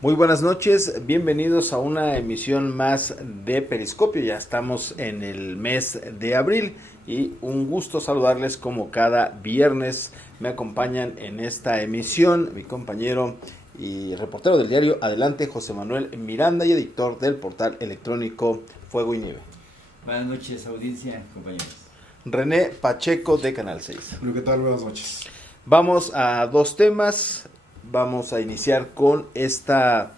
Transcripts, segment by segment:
Muy buenas noches, bienvenidos a una emisión más de Periscopio. Ya estamos en el mes de abril y un gusto saludarles como cada viernes. Me acompañan en esta emisión mi compañero y reportero del diario Adelante, José Manuel Miranda, y editor del portal electrónico Fuego y Nieve. Buenas noches, audiencia, compañeros. René Pacheco de Canal 6. ¿Qué tal? Buenas noches. Vamos a dos temas. Vamos a iniciar con esta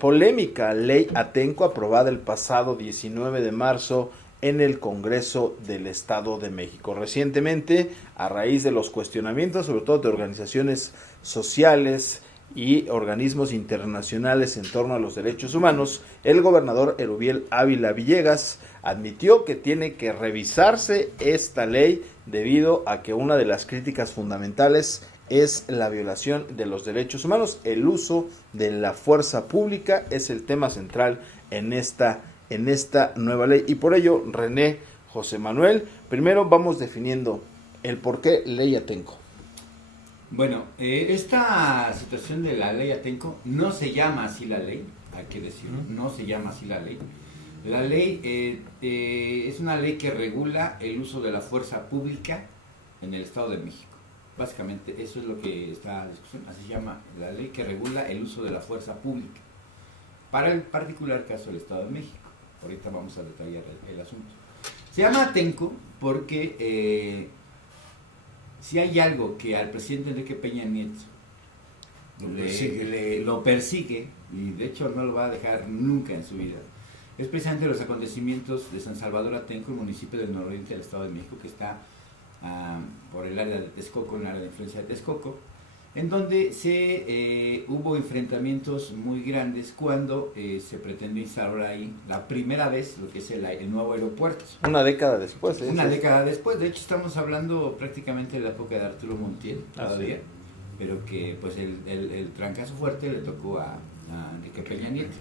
polémica ley Atenco aprobada el pasado 19 de marzo en el Congreso del Estado de México. Recientemente, a raíz de los cuestionamientos, sobre todo de organizaciones sociales y organismos internacionales en torno a los derechos humanos, el gobernador Erubiel Ávila Villegas admitió que tiene que revisarse esta ley debido a que una de las críticas fundamentales es la violación de los derechos humanos. El uso de la fuerza pública es el tema central en esta nueva ley, y por ello, René, José Manuel, primero vamos definiendo el por qué ley Atenco. Bueno, esta situación de la ley Atenco no se llama así la ley, hay que decirlo, no se llama así la ley. La ley es una ley que regula el uso de la fuerza pública en el Estado de México. Básicamente eso es lo que está en discusión, así se llama la ley que regula el uso de la fuerza pública para el particular caso del Estado de México. Ahorita vamos a detallar el asunto. Se llama Atenco porque si hay algo que al presidente Enrique Peña Nieto lo persigue, y de hecho no lo va a dejar nunca en su vida, es precisamente los acontecimientos de San Salvador Atenco, el municipio del nororiente del Estado de México, que está por el área de Texcoco, en el área de influencia de Texcoco, en donde hubo enfrentamientos muy grandes cuando se pretendió instalar ahí la primera vez lo que es el nuevo aeropuerto. Una década después. Una década después, de hecho estamos hablando prácticamente de la época de Arturo Montiel, todavía, pero que pues el trancazo fuerte le tocó a Enrique Peña Nieto.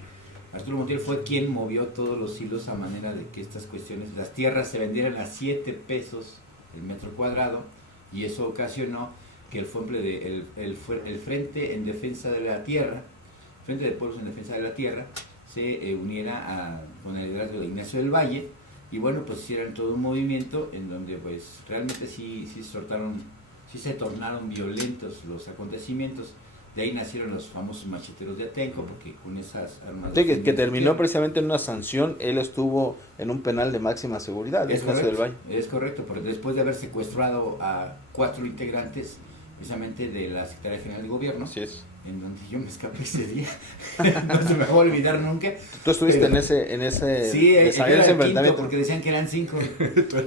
Arturo Montiel fue quien movió todos los hilos a manera de que estas cuestiones, las tierras se vendieran a 7 pesos el metro cuadrado, y eso ocasionó que el Frente en Defensa de la Tierra, Frente de Pueblos en Defensa de la Tierra, se uniera con el liderazgo de Ignacio del Valle, y bueno, pues hicieron todo un movimiento en donde pues realmente sí se tornaron violentos los acontecimientos. De ahí nacieron los famosos macheteros de Atenco, porque con esas armas... Sí, que terminó precisamente en una sanción. Él estuvo en un penal de máxima seguridad, es correcto, es correcto, porque después de haber secuestrado a 4 integrantes, precisamente de la Secretaría General de Gobierno, en donde yo me escapé ese día, no se me va a olvidar nunca. ¿Tú estuviste en ese sí, enfrentamiento? Porque decían que eran 5,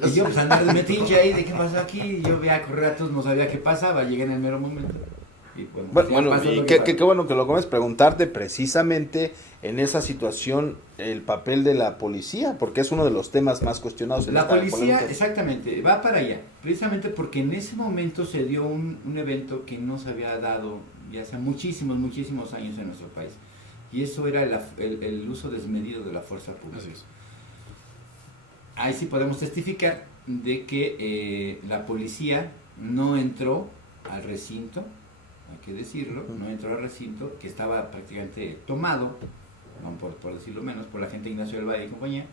y yo pues andar de metiche ahí, de qué pasó aquí, yo veía correr a todos, no sabía qué pasaba, llegué en el mero momento. Y bueno, y qué bueno que lo comes, preguntarte precisamente en esa situación el papel de la policía, porque es uno de los temas más cuestionados. La policía, exactamente, va para allá, precisamente porque en ese momento se dio un evento que no se había dado ya hace muchísimos años en nuestro país, y eso era el uso desmedido de la fuerza pública. Ahí sí podemos testificar de que la policía no entró al recinto, hay que decirlo, no entró al recinto, que estaba prácticamente tomado, por decirlo menos, por la gente de Ignacio del Valle y compañía,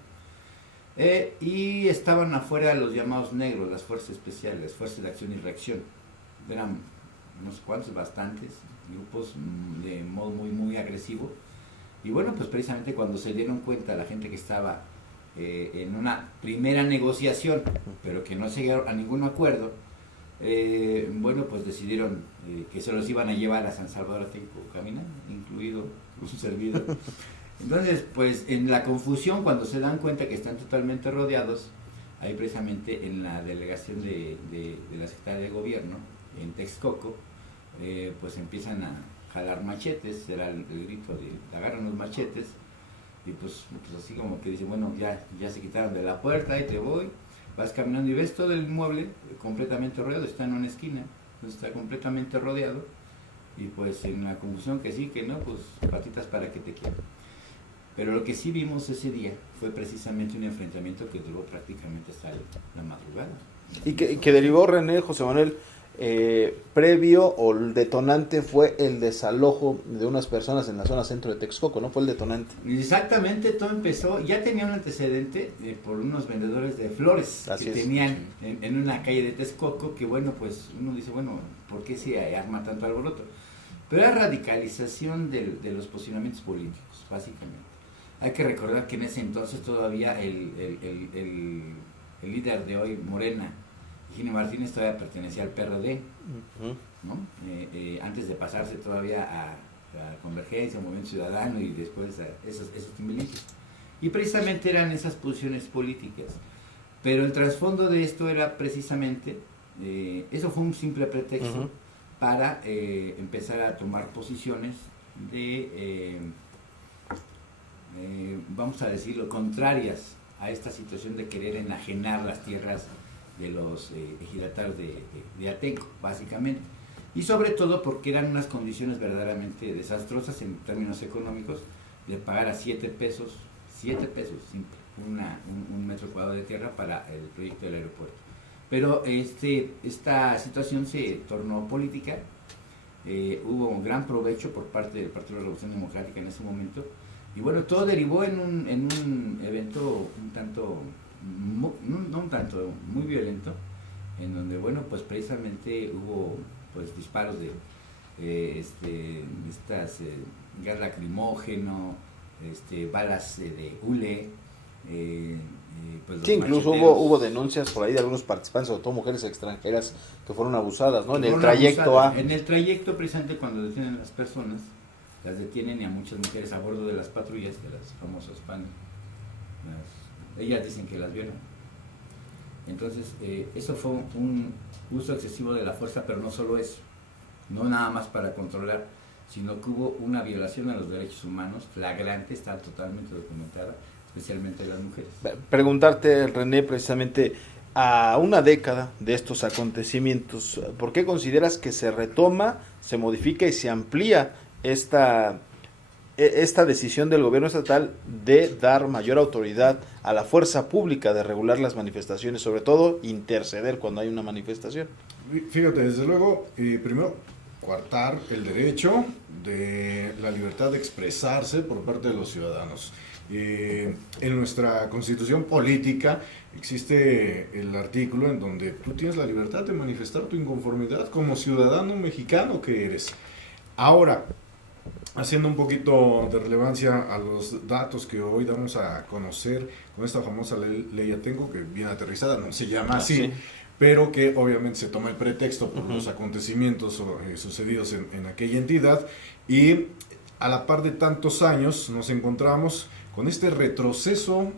y estaban afuera los llamados negros, las fuerzas especiales, las fuerzas de acción y reacción. Eran unos cuantos, bastantes grupos de modo muy agresivo, y bueno, pues precisamente cuando se dieron cuenta la gente que estaba en una primera negociación, pero que no se llegaron a ningún acuerdo, bueno, pues decidieron que se los iban a llevar a San Salvador Atenco caminando, incluido un servidor. Entonces, pues en la confusión, cuando se dan cuenta que están totalmente rodeados, ahí precisamente en la delegación de la Secretaría de Gobierno, en Texcoco, pues empiezan a jalar machetes, era el grito de agarran los machetes, Y pues así como que dice, bueno, ya se quitaron de la puerta, ahí te voy, vas caminando y ves todo el inmueble completamente rodeado, está en una esquina, entonces está completamente rodeado, y pues en la confusión que sí, que no, pues patitas para que te quieran. Pero lo que sí vimos ese día fue precisamente un enfrentamiento que duró prácticamente hasta la madrugada. Y que derivó, René, José Manuel, previo o el detonante fue el desalojo de unas personas en la zona centro de Texcoco, ¿no? Fue el detonante. Exactamente, todo empezó, ya tenía un antecedente por unos vendedores de flores Así que es. tenían en una calle de Texcoco, que bueno, pues uno dice, bueno, ¿por qué se arma tanto alboroto? Pero era radicalización de los posicionamientos políticos, básicamente. Hay que recordar que en ese entonces todavía el líder de hoy, Morena, Higinio Martínez, todavía pertenecía al PRD, ¿no? Antes de pasarse todavía a Convergencia, Movimiento Ciudadano y después a esos timbelitos. Y precisamente eran esas posiciones políticas. Pero el trasfondo de esto era precisamente, eso fue un simple pretexto para empezar a tomar posiciones de, vamos a decirlo, contrarias a esta situación de querer enajenar las tierras de los ejidatarios de Atenco, básicamente. Y sobre todo porque eran unas condiciones verdaderamente desastrosas en términos económicos, de pagar a 7 pesos simple, un metro cuadrado de tierra para el proyecto del aeropuerto. Pero esta situación se tornó política, hubo un gran provecho por parte del Partido de la Revolución Democrática en ese momento, y bueno, todo derivó en un evento muy violento, en donde bueno, pues precisamente hubo pues disparos de gas lacrimógeno, balas de hule, pues Sí, incluso hubo denuncias por ahí de algunos participantes, sobre todo mujeres extranjeras que fueron abusadas, ¿no? En el trayecto a... En el trayecto, precisamente cuando detienen a las personas, las detienen y a muchas mujeres a bordo de las patrullas, de las famosas PAN. Ellas dicen que las vieron. Entonces, eso fue un uso excesivo de la fuerza, pero no solo eso, no nada más para controlar, sino que hubo una violación a los derechos humanos flagrante, está totalmente documentada, especialmente de las mujeres. Preguntarte, René, precisamente a una década de estos acontecimientos, ¿por qué consideras que se retoma, se modifica y se amplía esta decisión del gobierno estatal de dar mayor autoridad a la fuerza pública de regular las manifestaciones, sobre todo interceder cuando hay una manifestación? Fíjate, desde luego, primero, coartar el derecho de la libertad de expresarse por parte de los ciudadanos. En nuestra constitución política existe el artículo en donde tú tienes la libertad de manifestar tu inconformidad como ciudadano mexicano que eres. Ahora, haciendo un poquito de relevancia a los datos que hoy damos a conocer con esta famosa ley Atenco, que bien aterrizada, no se llama así, sí, pero que obviamente se toma el pretexto por los acontecimientos sucedidos en aquella entidad, y a la par de tantos años nos encontramos con este retroceso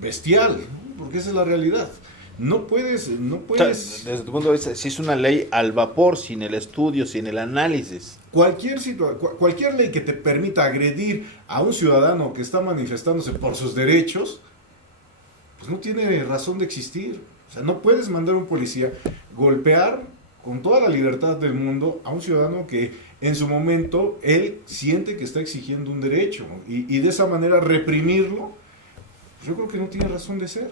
bestial, porque esa es la realidad. No puedes... O sea, desde tu punto de vista, si es una ley al vapor, sin el estudio, sin el análisis. Cualquier ley que te permita agredir a un ciudadano que está manifestándose por sus derechos, pues no tiene razón de existir. O sea, no puedes mandar a un policía golpear con toda la libertad del mundo a un ciudadano que en su momento él siente que está exigiendo un derecho, y de esa manera reprimirlo, pues yo creo que no tiene razón de ser.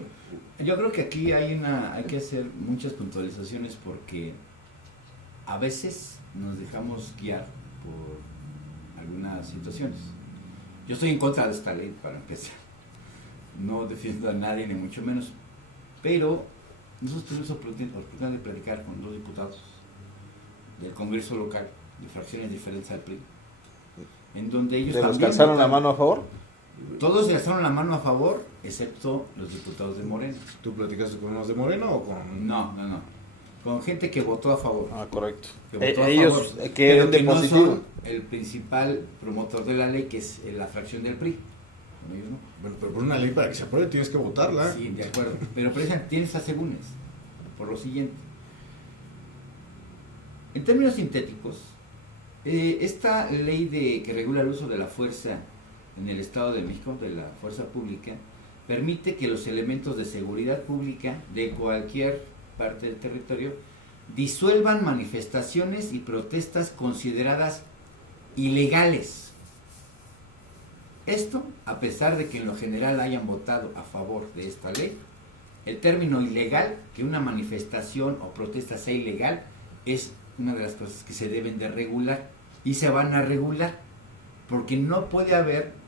Yo creo que aquí hay que hacer muchas puntualizaciones, porque a veces nos dejamos guiar por algunas situaciones. Yo estoy en contra de esta ley, para empezar. No defiendo a nadie, ni mucho menos. Pero nosotros tuvimos la oportunidad de platicar con 2 diputados del Congreso local, de fracciones diferentes al PRI, en donde ellos ¿De los que alzaron la mano a favor? Todos le alzaron la mano a favor, excepto los diputados de Morena. ¿Tú platicaste con los de Morena o con...? No. Con gente que votó a favor. Ah, correcto. Ellos que eran de positivo. No son el principal promotor de la ley, que es la fracción del PRI. Ellos no. Bueno, pero por una ley para que se apruebe tienes que votarla. Sí, de acuerdo. Pero precisamente tienes asegúnes por lo siguiente. En términos sintéticos, esta ley que regula el uso de la fuerza en el Estado de México de la Fuerza Pública permite que los elementos de seguridad pública de cualquier parte del territorio disuelvan manifestaciones y protestas consideradas ilegales. Esto a pesar de que en lo general hayan votado a favor de esta ley. El término ilegal, que una manifestación o protesta sea ilegal, es una de las cosas que se deben de regular y se van a regular, porque no puede haber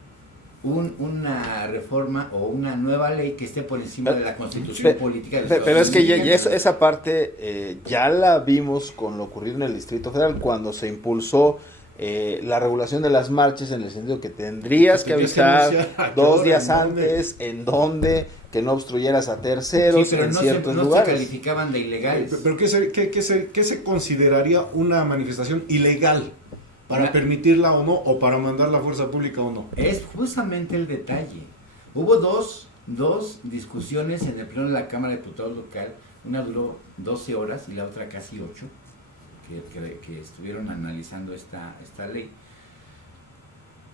una reforma o una nueva ley que esté por encima de la constitución política del Estado. Pero es que ya esa parte ya la vimos con lo ocurrido en el Distrito Federal cuando se impulsó la regulación de las marchas, en el sentido que tendrías que avisar 2 días antes en donde que no obstruyeras a terceros, sí, pero en no ciertos no lugares. se calificaban de ilegales. ¿Pero qué se consideraría una manifestación ilegal? ¿Para permitirla o no? ¿O para mandar la fuerza pública o no? Es justamente el detalle. Hubo dos discusiones en el pleno de la Cámara de Diputados local. Una duró 12 horas y la otra casi 8, que estuvieron analizando esta ley.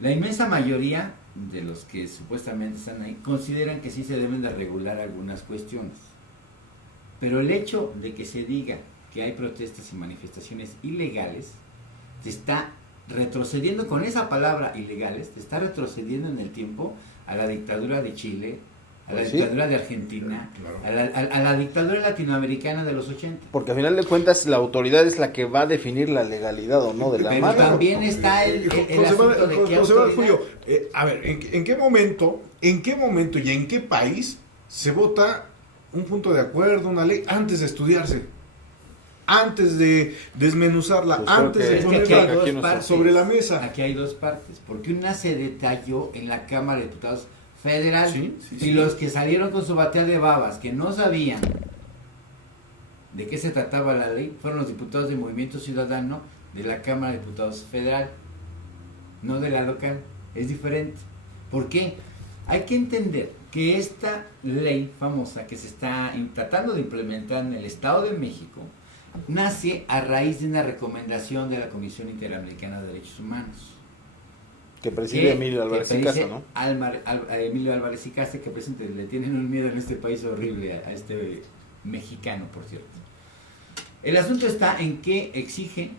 La inmensa mayoría de los que supuestamente están ahí consideran que sí se deben de regular algunas cuestiones. Pero el hecho de que se diga que hay protestas y manifestaciones ilegales, te está retrocediendo con esa palabra ilegales, te está retrocediendo en el tiempo a la dictadura de Chile, a la dictadura de Argentina, claro, a la dictadura latinoamericana de los 80. Porque al final de cuentas la autoridad es la que va a definir la legalidad o no de la marcha. Pero también está el asunto de que Julio, a ver, ¿en qué momento y en qué país se vota un punto de acuerdo, una ley, antes de estudiarse? Antes de desmenuzarla, pues antes de ponerla sobre la mesa. Aquí hay 2 partes, porque una se detalló en la Cámara de Diputados Federal, sí. Los que salieron con su batea de babas, que no sabían de qué se trataba la ley, fueron los diputados de Movimiento Ciudadano de la Cámara de Diputados Federal, no de la local. Es diferente. ¿Por qué? Hay que entender que esta ley famosa que se está tratando de implementar en el Estado de México nace a raíz de una recomendación de la Comisión Interamericana de Derechos Humanos. Que preside Emilio Álvarez y Casa, ¿no? Emilio Álvarez y Casa, que le tienen un miedo en este país horrible a este mexicano, por cierto. El asunto está en que exige,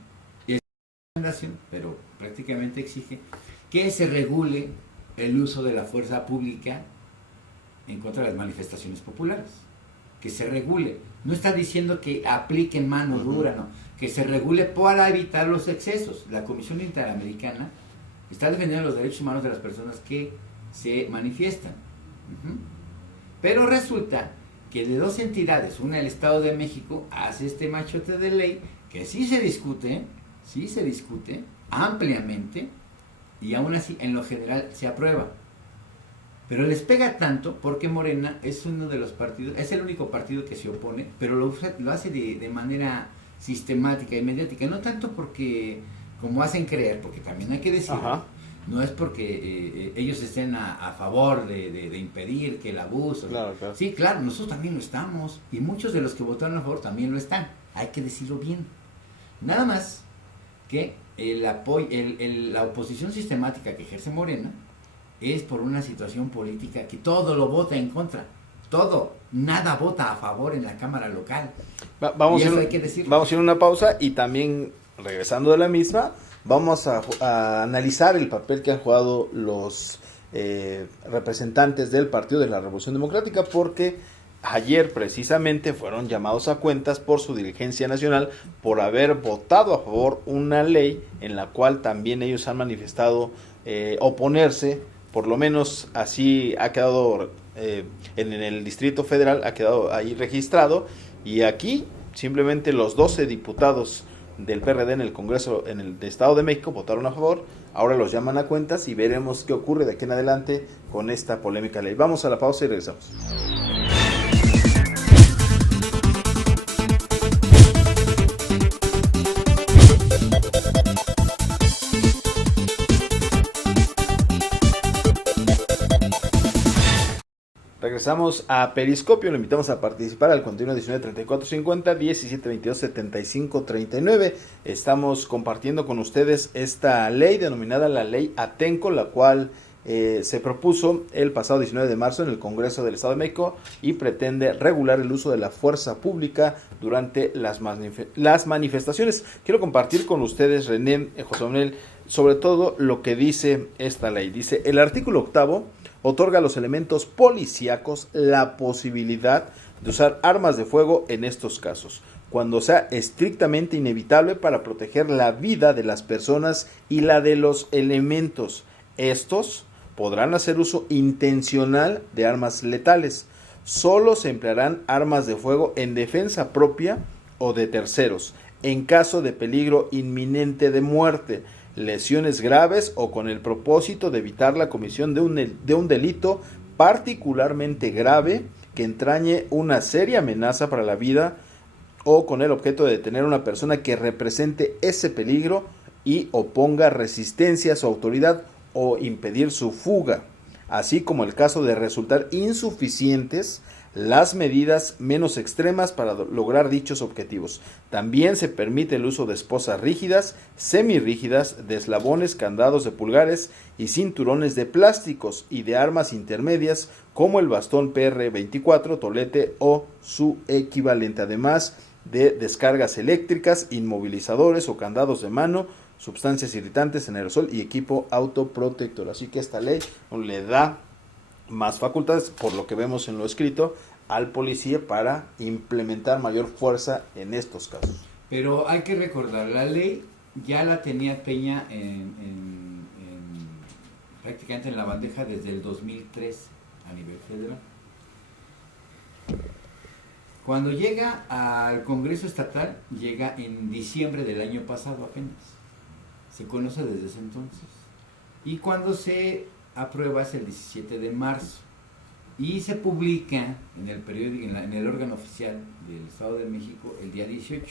pero prácticamente exige, que se regule el uso de la fuerza pública en contra de las manifestaciones populares. Que se regule. No está diciendo que apliquen mano dura, no. Que se regule para evitar los excesos. La Comisión Interamericana está defendiendo los derechos humanos de las personas que se manifiestan. Pero resulta que de 2 entidades, una el Estado de México, hace este machote de ley que sí se discute ampliamente, y aún así en lo general se aprueba. Pero les pega tanto porque Morena es uno de los partidos, es el único partido que se opone, pero lo hace de manera sistemática y mediática, no tanto porque, como hacen creer, porque también hay que decirlo, no es porque ellos estén a favor de impedir que el abuso. Claro. Sí, claro, nosotros también lo estamos, y muchos de los que votaron a favor también lo están, hay que decirlo bien. Nada más que la oposición sistemática que ejerce Morena es por una situación política que todo lo vota en contra, nada vota a favor en la Cámara local. Vamos a ir a una pausa y también, regresando de la misma, vamos a analizar el papel que han jugado los representantes del Partido de la Revolución Democrática, porque ayer precisamente fueron llamados a cuentas por su dirigencia nacional por haber votado a favor una ley en la cual también ellos han manifestado oponerse. Por lo menos así ha quedado en el Distrito Federal, ha quedado ahí registrado, y aquí simplemente los 12 diputados del PRD en el Congreso en el Estado de México votaron a favor. Ahora los llaman a cuentas y veremos qué ocurre de aquí en adelante con esta polémica ley. Vamos a la pausa y regresamos. Regresamos a Periscopio, lo invitamos a participar al continuo 193450 17227539. Estamos compartiendo con ustedes esta ley denominada la Ley Atenco, la cual se propuso el pasado 19 de marzo en el Congreso del Estado de México y pretende regular el uso de la fuerza pública durante las manifestaciones. Quiero compartir con ustedes, René, José Manuel, sobre todo lo que dice esta ley. Dice, el artículo 8 otorga a los elementos policíacos la posibilidad de usar armas de fuego en estos casos, cuando sea estrictamente inevitable para proteger la vida de las personas y la de los elementos. Estos podrán hacer uso intencional de armas letales. Solo se emplearán armas de fuego en defensa propia o de terceros, en caso de peligro inminente de muerte, lesiones graves o con el propósito de evitar la comisión de un delito particularmente grave que entrañe una seria amenaza para la vida o con el objeto de detener a una persona que represente ese peligro y oponga resistencia a su autoridad o impedir su fuga, así como el caso de resultar insuficientes las medidas menos extremas para lograr dichos objetivos. También se permite el uso de esposas rígidas, semirrígidas, de eslabones, candados de pulgares y cinturones de plásticos y de armas intermedias como el bastón PR-24, tolete o su equivalente, además de descargas eléctricas, inmovilizadores o candados de mano, sustancias irritantes en aerosol y equipo autoprotector. Así que esta ley le da más facultades, por lo que vemos en lo escrito, al policía para implementar mayor fuerza en estos casos. Pero hay que recordar, la ley ya la tenía Peña prácticamente en la bandeja desde el 2003 a nivel federal. Cuando llega al Congreso Estatal, llega en diciembre del año pasado apenas. Se conoce desde ese entonces. Y cuando se aprueba es el 17 de marzo. Y se publica en el periódico, en el órgano oficial del Estado de México el día 18.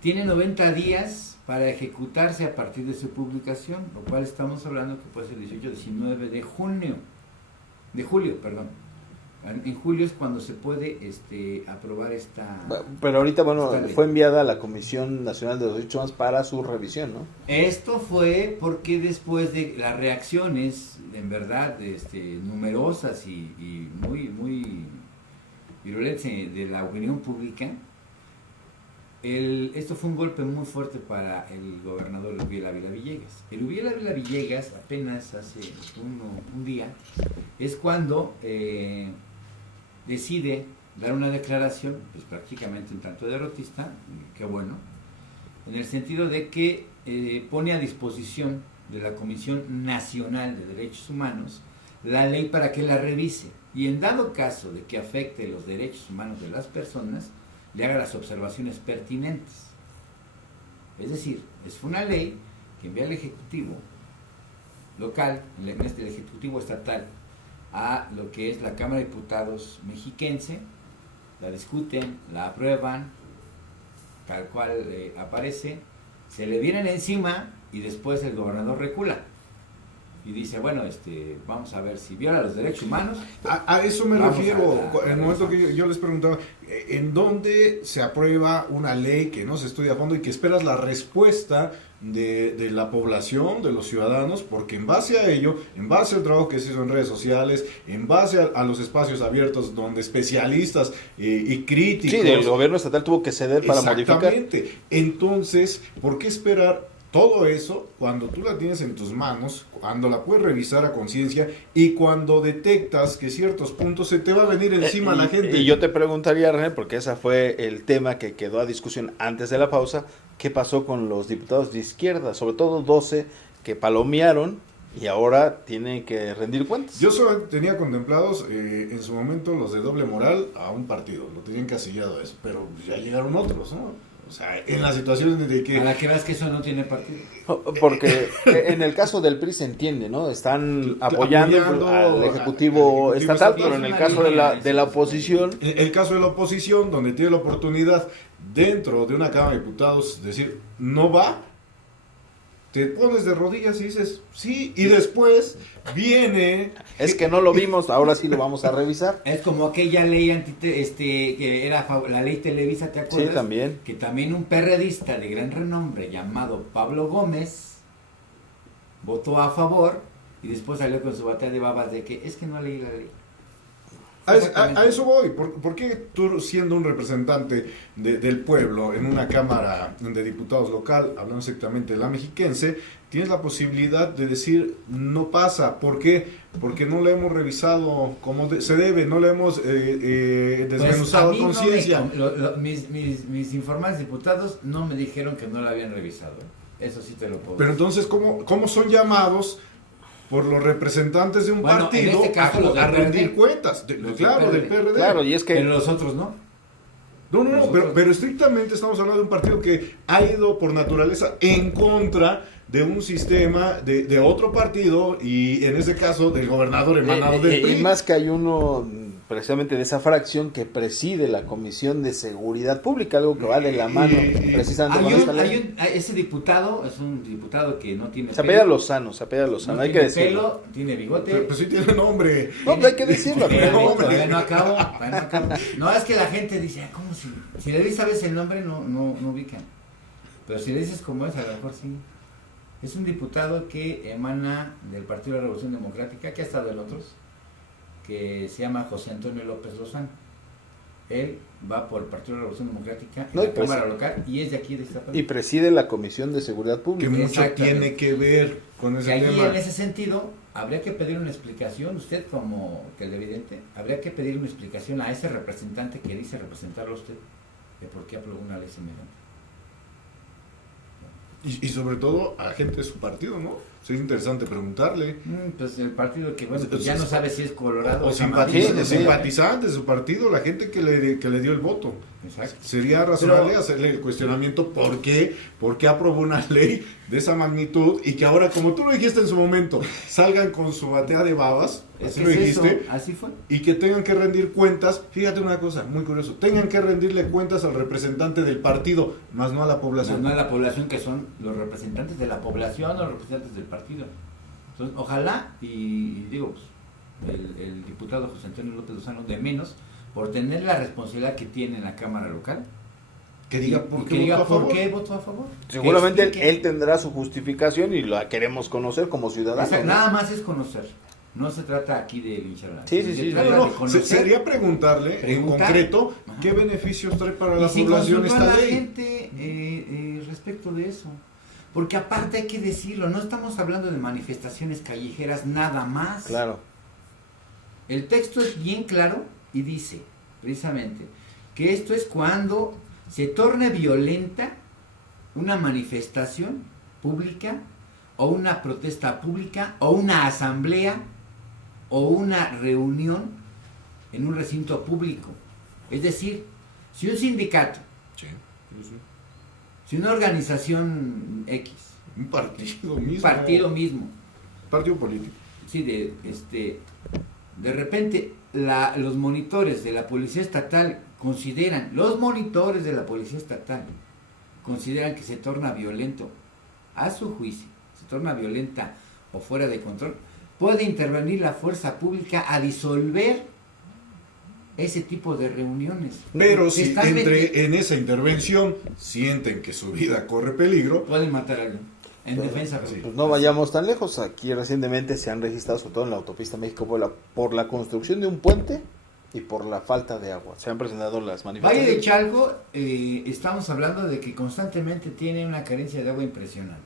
Tiene 90 días para ejecutarse a partir de su publicación, lo cual estamos hablando que puede ser el 18-19 de julio. En julio es cuando se puede aprobar esta... Pero ahorita, fue enviada a la Comisión Nacional de los Derechos Humanos para su revisión, ¿no? Esto fue porque después de las reacciones, en verdad, numerosas y muy virulentas de la opinión pública, esto fue un golpe muy fuerte para el gobernador Erubiel Ávila Villegas. Erubiel Ávila Villegas, apenas hace un día, es cuando decide dar una declaración, pues prácticamente un tanto derrotista, qué bueno, en el sentido de que pone a disposición de la Comisión Nacional de Derechos Humanos la ley para que la revise y en dado caso de que afecte los derechos humanos de las personas, le haga las observaciones pertinentes. Es decir, es una ley que envía al Ejecutivo local, el Ejecutivo estatal, a lo que es la Cámara de Diputados mexiquense, la discuten, la aprueban, tal cual aparece, se le vienen encima y después el gobernador recula y dice, bueno, vamos a ver si viola los derechos humanos. A eso me refiero, en el momento que yo les preguntaba, ¿en dónde se aprueba una ley que no se estudia a fondo y que esperas la respuesta de la población, de los ciudadanos? Porque en base a ello, en base al trabajo que se hizo en redes sociales, en base a los espacios abiertos donde especialistas y críticos... Sí, el gobierno estatal tuvo que ceder para modificar. Exactamente. Entonces, ¿por qué esperar todo eso cuando tú la tienes en tus manos, cuando la puedes revisar a conciencia y cuando detectas que ciertos puntos se te va a venir encima la gente? Y yo te preguntaría, René, porque ese fue el tema que quedó a discusión antes de la pausa, ¿qué pasó con los diputados de izquierda? Sobre todo 12 que palomearon y ahora tienen que rendir cuentas. Yo solo tenía contemplados en su momento los de doble moral a un partido, lo tenían casillado eso, pero ya llegaron otros, ¿no? O sea, en la situación de que... A la que veas que eso no tiene partido. Porque en el caso del PRI se entiende, ¿no? Están apoyando al Ejecutivo estatal, pero en el caso de la oposición... El caso de la oposición, donde tiene la oportunidad dentro de una Cámara de Diputados decir, no va, te pones de rodillas y dices, sí, y después viene... Es que no lo vimos, ahora sí lo vamos a revisar. Es como aquella ley que era la ley Televisa, ¿te acuerdas? Sí, también. Que también un perredista de gran renombre llamado Pablo Gómez votó a favor y después salió con su batea de babas de que es que no leí la ley. A eso voy. ¿Por qué tú, siendo un representante del pueblo en una Cámara de Diputados local, hablando exactamente de la mexiquense, tienes la posibilidad de decir no pasa? ¿Por qué? Porque no lo hemos revisado como se debe, no lo hemos desmenuzado a conciencia. Mis informantes diputados no me dijeron que no lo habían revisado. Eso sí te lo puedo Pero decir. entonces, ¿cómo son llamados por los representantes de un Bueno, partido en este caso, los del a rendir PRD. cuentas? Claro, del PRD. Claro, y es que Pero los otros no. No, pero estrictamente estamos hablando de un partido que ha ido por naturaleza en contra de un sistema de otro partido, y en este caso del gobernador emanado del y PRI. más que hay uno precisamente de esa fracción que preside la Comisión de Seguridad Pública, algo que va de la mano precisamente con esta ley. Ese diputado es un diputado que no tiene Se apellida Lozano, no hay que tiene decirlo. pelo, tiene bigote. Pero sí tiene nombre. No, pero hay que decirlo. Tiene pero bigote, bueno. todavía no acabo. No, es que la gente dice, "Ah, ¿cómo si le dices a veces el nombre no ubican? Pero si le dices como es, a lo mejor sí. Es un diputado que emana del Partido de la Revolución Democrática, que ha estado en otros, que se llama José Antonio López Lozano. Él va por el Partido de la Revolución Democrática en No, y la pues- Cámara local y es de aquí de esta Y preside la Comisión de Seguridad Que Pública. mucho Exactamente. tiene que ver con Que ese allí tema. en ese sentido habría que pedir una explicación, usted como televidente, habría que pedir una explicación a ese representante que dice representarlo a usted de por qué aprobó una ley semejante. Y sobre todo a gente de su partido, ¿no? Sería interesante preguntarle. Pues el partido que bueno, pues ya no sabe si es colorado O es amarillo. simpatizantes, sí. simpatizantes de su partido, la gente que le dio el voto. Exacto. Sería razonable hacerle el cuestionamiento por qué aprobó una ley de esa magnitud, y que ahora, como tú lo dijiste en su momento, salgan con su batea de babas, Es así que lo es dijiste, eso, así fue. y que tengan que rendir cuentas. Fíjate una cosa, muy curioso, tengan que rendirle cuentas al representante del partido, más no a la población. No a la población, que son los representantes de la población o los representantes del partido. Entonces, ojalá, y digo, pues, el diputado José Antonio López Lozano, de menos, por tener la responsabilidad que tiene en la Cámara local, Que diga por y qué que diga votó a por favor. qué votó a favor. Seguramente Que explique. él tendrá su justificación y la queremos conocer como ciudadanos. O sea, ¿no? nada más es conocer. No se trata aquí de linchar a nadie. Sí, sí, Se sí. trata No, de no, conocer. sería preguntarle en Preguntar. concreto Ajá. qué beneficios trae para Y la si población consultó a esta la ley. gente respecto de eso. Porque aparte hay que decirlo, no estamos hablando de manifestaciones callejeras nada más. Claro. El texto es bien claro y dice, precisamente, que esto es cuando se torne violenta una manifestación pública, o una protesta pública, o una asamblea, o una reunión en un recinto público. Es decir, si un sindicato, Sí, sí, sí. si una organización X, Un partido mismo. un partido mismo, Partido político. sí, de repente los monitores de la Policía Estatal consideran que se torna violento, a su juicio, se torna violenta o fuera de control, puede intervenir la fuerza pública a disolver ese tipo de reuniones. Pero si Están en esa intervención sienten que su vida corre peligro, pueden matar a alguien en defensa propia. Pues no vayamos tan lejos. Aquí recientemente se han registrado, sobre todo en la autopista México-Puebla, por la construcción de un puente y por la falta de agua. Se han presentado las Valle manifestaciones. de Chalco, estamos hablando de que constantemente tiene una carencia de agua impresionante.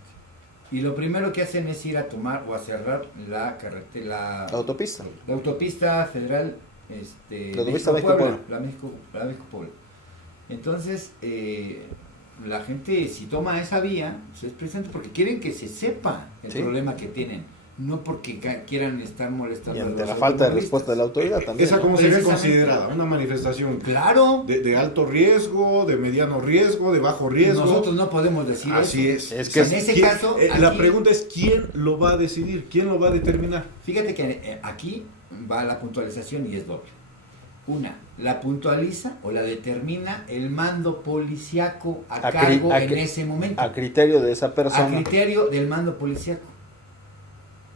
Y lo primero que hacen es ir a tomar o a cerrar la carretera, La autopista. la autopista federal, La autopista México-Puebla. la México-Puebla. Entonces, la gente, si toma esa vía, pues es precisamente porque quieren que se sepa el Sí. problema que tienen, no porque quieran estar molestando Y a ante los la falta de automovilistas. respuesta de la autoridad también. ¿esa ¿no? cómo sería Precisamente. considerada? ¿Una manifestación Claro, de alto riesgo, de mediano riesgo, de bajo riesgo? nosotros no podemos decir Así eso. es. Es que en ese ¿Quién- caso, la aquí- pregunta es, ¿quién lo va a decidir? ¿Quién lo va a determinar? Fíjate que aquí va la puntualización y es doble. Una, la puntualiza o la determina el mando policiaco a cargo en ese momento, A criterio de esa a persona. criterio del mando policiaco.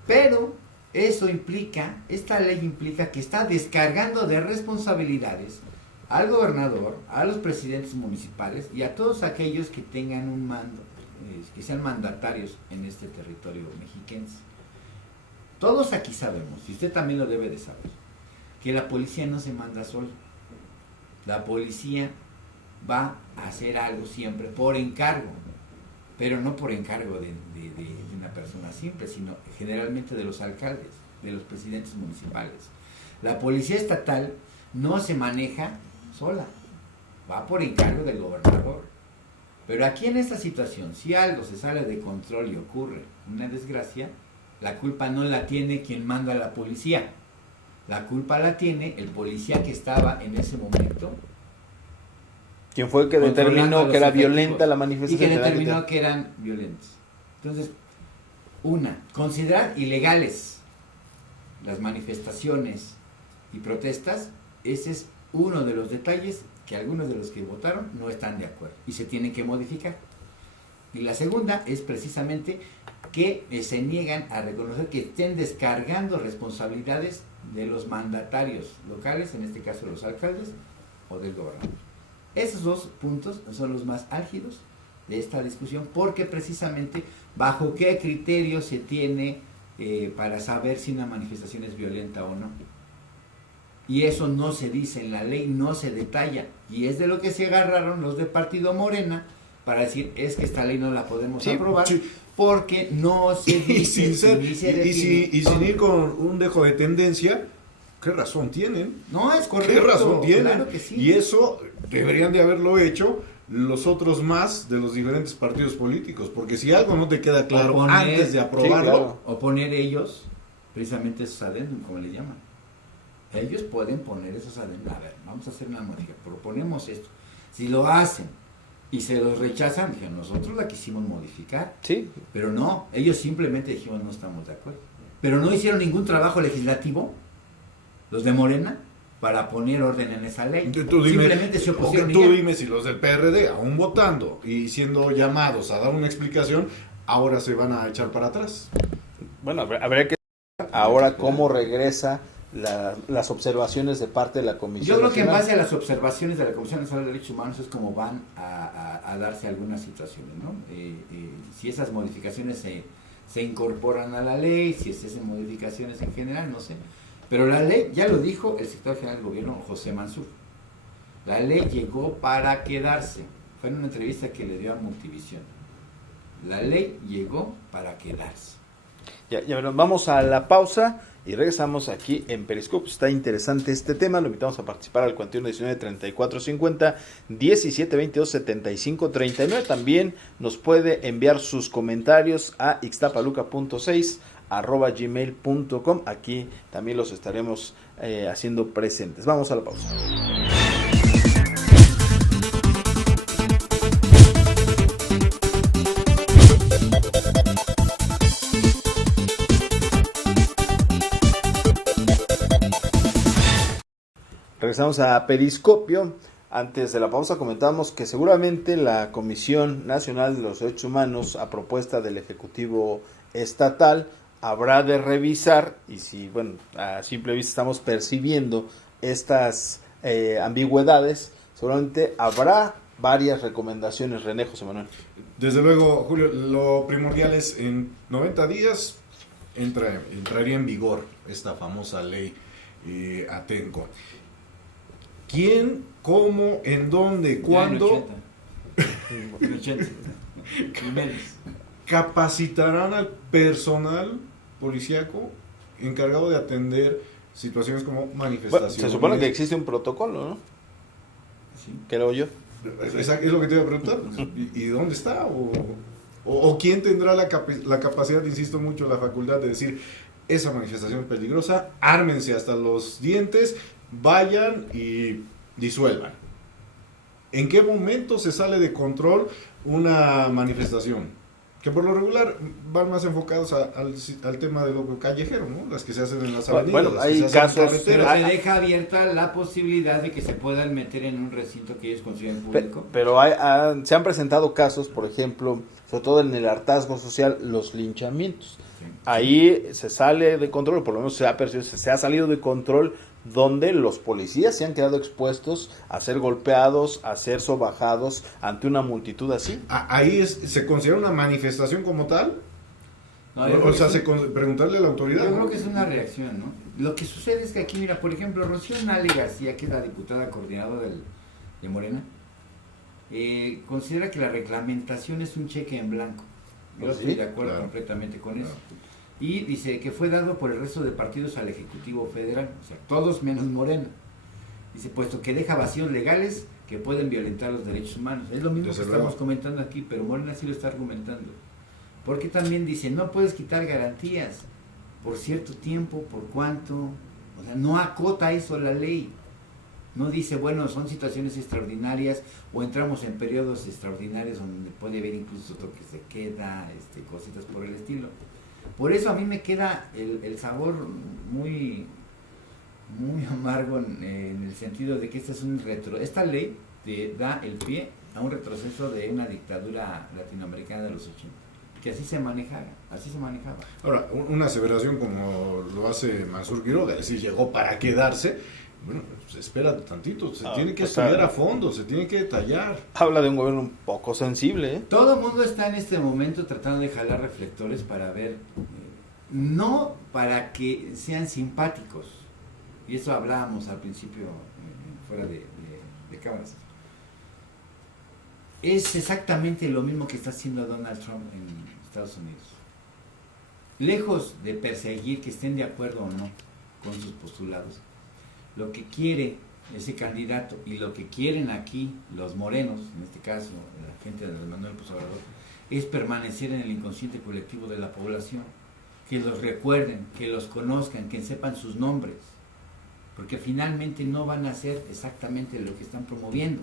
Pero eso implica, esta ley implica que está descargando de responsabilidades al gobernador, a los presidentes municipales y a todos aquellos que tengan un mando, que sean mandatarios en este territorio mexiquense. Todos aquí sabemos, y usted también lo debe de saber, que la policía no se manda sola. La policía va a hacer algo siempre por encargo, pero no por encargo de una persona simple, sino generalmente de los alcaldes, de los presidentes municipales. La policía estatal no se maneja sola, va por encargo del gobernador. Pero aquí en esta situación, si algo se sale de control y ocurre una desgracia, la culpa no la tiene quien manda a la policía. La culpa la tiene el policía que estaba en ese momento. ¿Quién fue el que determinó que era violenta la Y manifestación? que determinó que eran violentos. Entonces, considerar ilegales las manifestaciones y protestas, ese es uno de los detalles que algunos de los que votaron no están de acuerdo y se tienen que modificar. Y la segunda es precisamente que se niegan a reconocer que estén descargando responsabilidades de los mandatarios locales, en este caso los alcaldes o del gobernador. Esos dos puntos son los más álgidos de esta discusión, porque precisamente bajo qué criterio se tiene para saber si una manifestación es violenta o no. Y eso no se dice en la ley, no se detalla, y es de lo que se agarraron los de Partido Morena para decir, es que esta ley no la podemos aprobar, porque no se dice, y sin ir con un dejo de tendencia, ¿qué razón tienen? No, es correcto. ¿Qué razón tienen? Claro que sí. Y eso deberían de haberlo hecho los otros más de los diferentes partidos políticos, porque si algo no te queda claro antes de aprobarlo, sí, claro. O poner ellos precisamente esos adendum, como le llaman. Ellos pueden poner esos adendum. A ver, vamos a hacer una modificación, proponemos esto. Si lo hacen y se los rechazan, dijeron, nosotros la quisimos modificar. Sí. Pero no, ellos simplemente dijimos, no estamos de acuerdo. Pero no hicieron ningún trabajo legislativo, los de Morena, para poner orden en esa ley. Simplemente se opusieron. Tú dime si los del PRD, aún votando y siendo llamados a dar una explicación, ahora se van a echar para atrás. Bueno, habría que ver ahora cómo regresa las observaciones de parte de la Comisión Yo creo que en Nacional. base a las observaciones de la Comisión Nacional de Derechos Humanos es como van a darse algunas situaciones, ¿no? Si esas modificaciones se incorporan a la ley, si se hacen modificaciones en general, no sé. Pero la ley, ya lo dijo el secretario general del gobierno, José Mansur, la ley llegó para quedarse. Fue en una entrevista que le dio a Multivisión. La ley llegó para quedarse. Ya, vamos a la pausa y regresamos aquí en Periscope. Está interesante este tema, lo invitamos a participar al 4119-3450, 1722-7539. También nos puede enviar sus comentarios a ixtapaluca.6@gmail.com. Aquí también los estaremos haciendo presentes. Vamos a la pausa. Regresamos a Periscopio. Antes de la pausa comentábamos que seguramente la Comisión Nacional de los Derechos Humanos, a propuesta del Ejecutivo Estatal, habrá de revisar, y si, bueno, a simple vista estamos percibiendo estas ambigüedades, seguramente habrá varias recomendaciones. René, José Manuel. Desde luego, Julio, lo primordial es en 90 días entraría en vigor esta famosa ley Atenco. ¿Quién, cómo, en dónde, cuándo capacitarán al personal policíaco encargado de atender situaciones como manifestaciones? Bueno, se supone que existe un protocolo, ¿no? Sí. Creo yo. Es lo que te iba a preguntar. ¿Y dónde está? ¿O quién tendrá la capacidad, insisto mucho, la facultad de decir, esa manifestación es peligrosa, ármense hasta los dientes, vayan y disuelvan? ¿En qué momento se sale de control una manifestación? Que por lo regular van más enfocados al tema de lo callejero, ¿no? Las que se hacen en las avenidas. Bueno, las que hay se hacen en casos, carreteras. Pero se deja abierta la posibilidad de que se puedan meter en un recinto que ellos consideren público. Pero se han presentado casos, por ejemplo, sobre todo en el hartazgo social, los linchamientos. Sí. Ahí se sale de control, por lo menos se ha salido de control, donde los policías se han quedado expuestos a ser golpeados, a ser sobajados ante una multitud así. Ahí se considera una manifestación como tal. No, yo O creo sea, que es- preguntarle a la autoridad. Yo ¿no? creo que es una reacción, ¿no? Lo que sucede es que aquí, mira, por ejemplo, Rocío Nale García, que es la diputada coordinadora de Morena, considera que la reglamentación es un cheque en blanco. Yo ¿Oh, sí? estoy de acuerdo Claro. completamente con Claro. eso. Y dice que fue dado por el resto de partidos al Ejecutivo Federal, o sea, todos menos Morena. Dice, puesto que deja vacíos legales que pueden violentar los derechos humanos. Es lo mismo Desde que luego. estamos comentando aquí, pero Morena sí lo está argumentando. Porque también dice, no puedes quitar garantías por cierto tiempo, por cuánto. O sea, no acota eso la ley. No dice, bueno, son situaciones extraordinarias o entramos en periodos extraordinarios donde puede haber incluso toques de queda, cositas por el estilo. Por eso a mí me queda el sabor muy, muy amargo en el sentido de que esta ley te da el pie a un retroceso de una dictadura latinoamericana de los 80, que así se manejaba. Ahora, una aseveración como lo hace Mansur Quiroga, es decir, llegó para quedarse. Bueno, pues espérate tantito, se tiene que estudiar a fondo, se tiene que detallar. Habla de un gobierno un poco sensible, ¿eh? Todo el mundo está en este momento tratando de jalar reflectores para ver, no para que sean simpáticos, y eso hablábamos al principio fuera de cámaras. Es exactamente lo mismo que está haciendo Donald Trump en Estados Unidos. Lejos de perseguir que estén de acuerdo o no con sus postulados, lo que quiere ese candidato y lo que quieren aquí los morenos, en este caso la gente de Manuel López Obrador, es permanecer en el inconsciente colectivo de la población, que los recuerden, que los conozcan, que sepan sus nombres, porque finalmente no van a hacer exactamente lo que están promoviendo,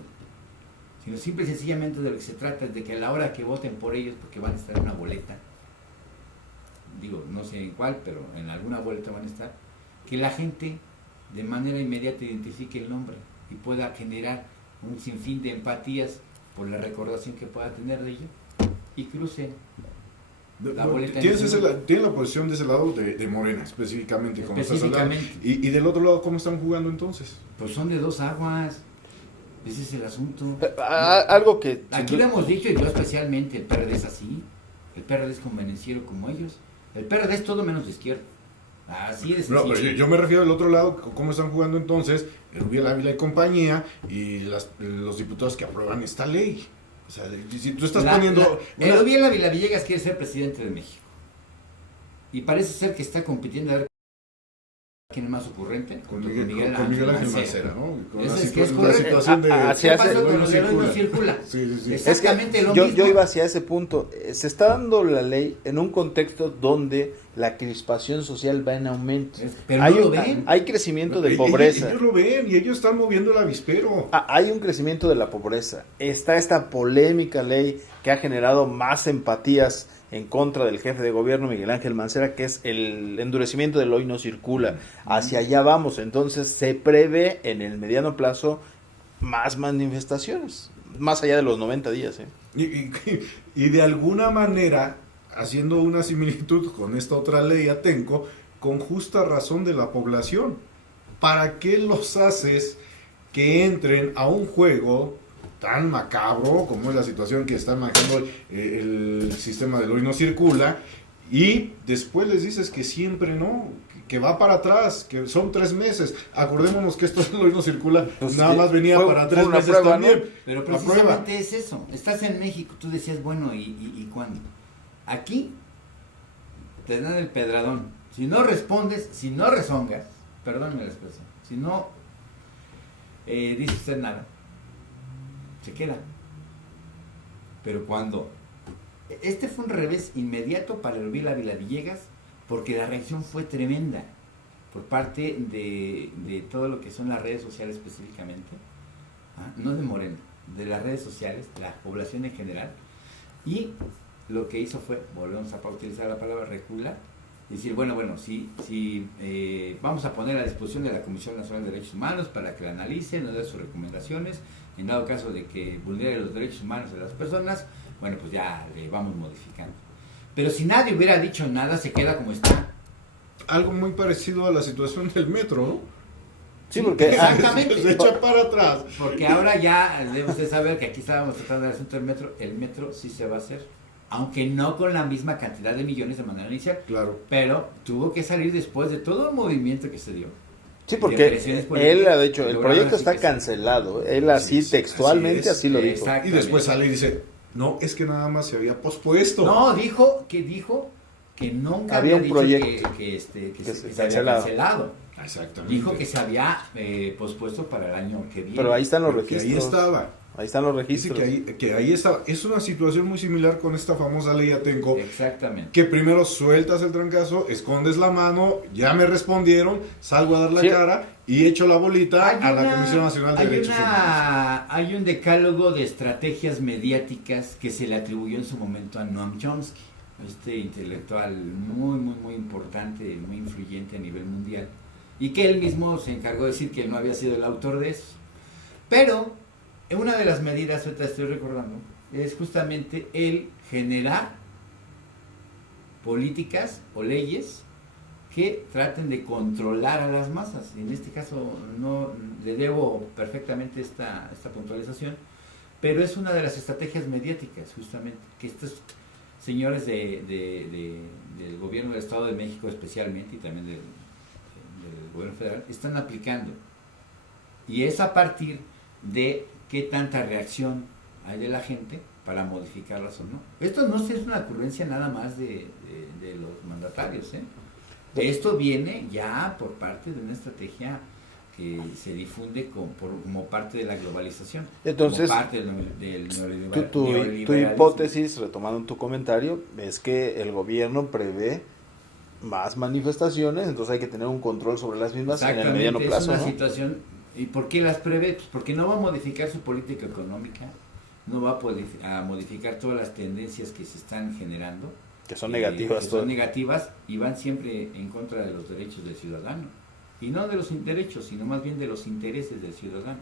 sino simple y sencillamente de lo que se trata es de que a la hora que voten por ellos, porque van a estar en una boleta, digo, no sé en cuál, pero en alguna boleta van a estar, que la gente de manera inmediata identifique el nombre y pueda generar un sinfín de empatías por la recordación que pueda tener de ello y cruce la boleta. Tienes la posición de ese lado de Morena, específicamente, como estás hablando. Específicamente. Y del otro lado, ¿cómo están jugando entonces? Pues son de dos aguas, ese es el asunto. Algo que... Aquí lo hemos dicho y yo especialmente, el PRD es así, el PRD es convenenciero como ellos, el PRD es todo menos de izquierda. Así es. No, pero yo me refiero al otro lado, ¿cómo están jugando entonces Rubiel Ávila y compañía y los diputados que aprueban esta ley? O sea, si tú estás poniendo... Rubiel Ávila Villegas quiere ser presidente de México y parece ser que está compitiendo a ver quién es más ocurrente Con Miguel Ángel Mancera, ¿no? Con Eso la, es que es la correcto. situación de... Así ¿Qué hace- pasó con Hoy los de hoy no circula? Sí, sí, sí. Exactamente lo yo mismo. iba hacia ese punto. Se está dando la ley en un contexto donde la crispación social va en aumento. Pero hay, no lo un- ven. hay crecimiento de Ellos- pobreza. Ellos lo ven y ellos están moviendo el avispero. Hay un crecimiento de la pobreza. Está esta polémica ley que ha generado más empatías en contra del jefe de gobierno Miguel Ángel Mancera, que es el endurecimiento del hoy no circula. Hacia allá vamos. Entonces se prevé en el mediano plazo más manifestaciones, más allá de los 90 días. Y de alguna manera, haciendo una similitud con esta otra ley Atenco, con justa razón de la población. ¿Para qué los haces que entren a un juego tan macabro como es la situación que está manejando el sistema del hoy no circula, y después les dices que siempre no, que va para atrás, que son 3 meses? Acordémonos que esto del hoy no circula, Pues nada más venía fue- para fue 3 una meses prueba, también. ¿no? Pero La prueba. precisamente es eso. Estás en México, tú decías, bueno, ¿y cuándo? Aquí te dan el pedradón. Si no respondes, si no rezongas, perdónme la expresión, si no dice usted nada, se queda. Pero cuando... Este fue un revés inmediato para Rubiel Ávila Villegas, porque la reacción fue tremenda por parte de todo lo que son las redes sociales específicamente, no de Morena, de las redes sociales, de la población en general, y lo que hizo fue, volvemos a utilizar la palabra recular, decir, bueno, si vamos a poner a disposición de la Comisión Nacional de Derechos Humanos para que la analice, nos dé sus recomendaciones, en dado caso de que vulnere los derechos humanos de las personas, bueno, pues ya le vamos modificando. Pero si nadie hubiera dicho nada, se queda como está. Algo muy parecido a la situación del metro, ¿no? Sí, porque Exactamente. Se echa para atrás. Porque ahora ya debe usted saber que aquí estábamos tratando del asunto del metro. El metro sí se va a hacer. aunque no con la misma cantidad de millones de manera inicial, Claro. pero tuvo que salir después de todo el movimiento que se dio. Sí, De porque presiones políticas, él ha dicho, el lograron proyecto así está que cancelado. Él así Sí, textualmente así así, es. lo dijo. Exacto. Y después sale y dice, no, es que nada más se había pospuesto. No, dijo que nunca Había había un dicho proyecto que se se había cancelado. cancelado. Exactamente. Dijo que se había pospuesto para el año que viene. Pero ahí están los Que ahí registros. estaba. Ahí están los Dice registros. que ahí estaba. Es una situación muy similar con esta famosa ley Atenco. Exactamente. Que primero sueltas el trancazo, escondes la mano, ya me respondieron, salgo a dar la Sí. cara y echo la bolita Hay a la una- Comisión Nacional de hay Derechos Humanos. Hay un decálogo de estrategias mediáticas que se le atribuyó en su momento a Noam Chomsky, este intelectual muy importante, muy influyente a nivel mundial, y que él mismo se encargó de decir que él no había sido el autor de eso. Pero una de las medidas, ahorita estoy recordando, es justamente el generar políticas o leyes que traten de controlar a las masas. En este caso no le debo perfectamente esta puntualización, pero es una de las estrategias mediáticas justamente que estos señores del gobierno del Estado de México especialmente y también del gobierno federal están aplicando. Y es a partir de qué tanta reacción hay de la gente para modificarlas o no. Esto no es una ocurrencia nada más de los mandatarios, ¿eh? Esto viene ya por parte de una estrategia que se difunde como parte de la globalización. Entonces, como parte del Tu neoliberalismo. hipótesis, retomando tu comentario, es que el gobierno prevé más manifestaciones, entonces hay que tener un control sobre las mismas en el mediano Es plazo, una ¿no? situación. ¿Y por qué las prevé? Pues porque no va a modificar su política económica, no va a modificar todas las tendencias que se están generando, Que son negativas. que son negativas y van siempre en contra de los derechos del ciudadano. Y no de los derechos, sino más bien de los intereses del ciudadano.